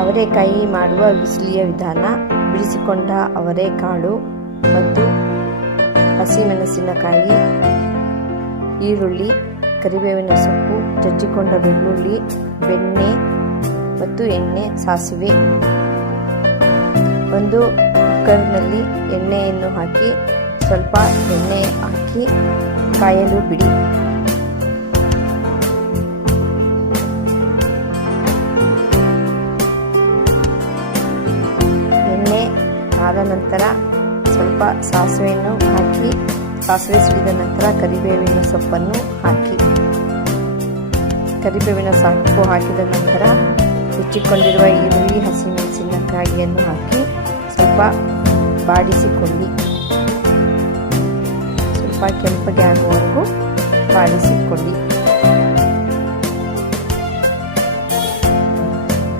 ಅವರೆಕಾಯಿ ಮಾಡುವ ಬಿಸಿಲಿಯ ವಿಧಾನ. ಬಿಡಿಸಿಕೊಂಡ ಅವರೆಕಾಳು ಮತ್ತು ಹಸಿಮೆಣಸಿನಕಾಯಿ, ಈರುಳ್ಳಿ, ಕರಿಬೇವಿನ ಸೊಪ್ಪು, ಜಜ್ಜಿಕೊಂಡ ಬೆಳ್ಳುಳ್ಳಿ, ಬೆಣ್ಣೆ ಮತ್ತು ಎಣ್ಣೆ, ಸಾಸಿವೆ. ಒಂದು ಕುಕ್ಕರ್ನಲ್ಲಿ ಎಣ್ಣೆಯನ್ನು ಹಾಕಿ ಸ್ವಲ್ಪ ಎಣ್ಣೆ ಹಾಕಿ ಕಾಯಲು ಬಿಡಿ. ಎಣ್ಣೆ ಕಾದ ನಂತರ ಸ್ವಲ್ಪ ಸಾಸಿವೆಯನ್ನು ಹಾಕಿ, ಸಾಸಿವೆ ಸಿಡಿದ ನಂತರ ಕರಿಬೇವಿನ ಸೊಪ್ಪನ್ನು ಹಾಕಿ. ಕರಿಬೇವಿನ ಸೊಪ್ಪು ಹಾಕಿದ ನಂತರ ಹೆಚ್ಚಿಕೊಂಡಿರುವ ಈರುಳ್ಳಿ, ಹಸಿಮೆಣಸಿನಕಾಯಿಯನ್ನು ಹಾಕಿ ಸ್ವಲ್ಪ ಬಾಡಿಸಿಕೊಳ್ಳಿ. ಸ್ವಲ್ಪ ಕೆಂಪಗೆ ಆಗುವವರೆಗೂ ಬಾಡಿಸಿಕೊಳ್ಳಿ.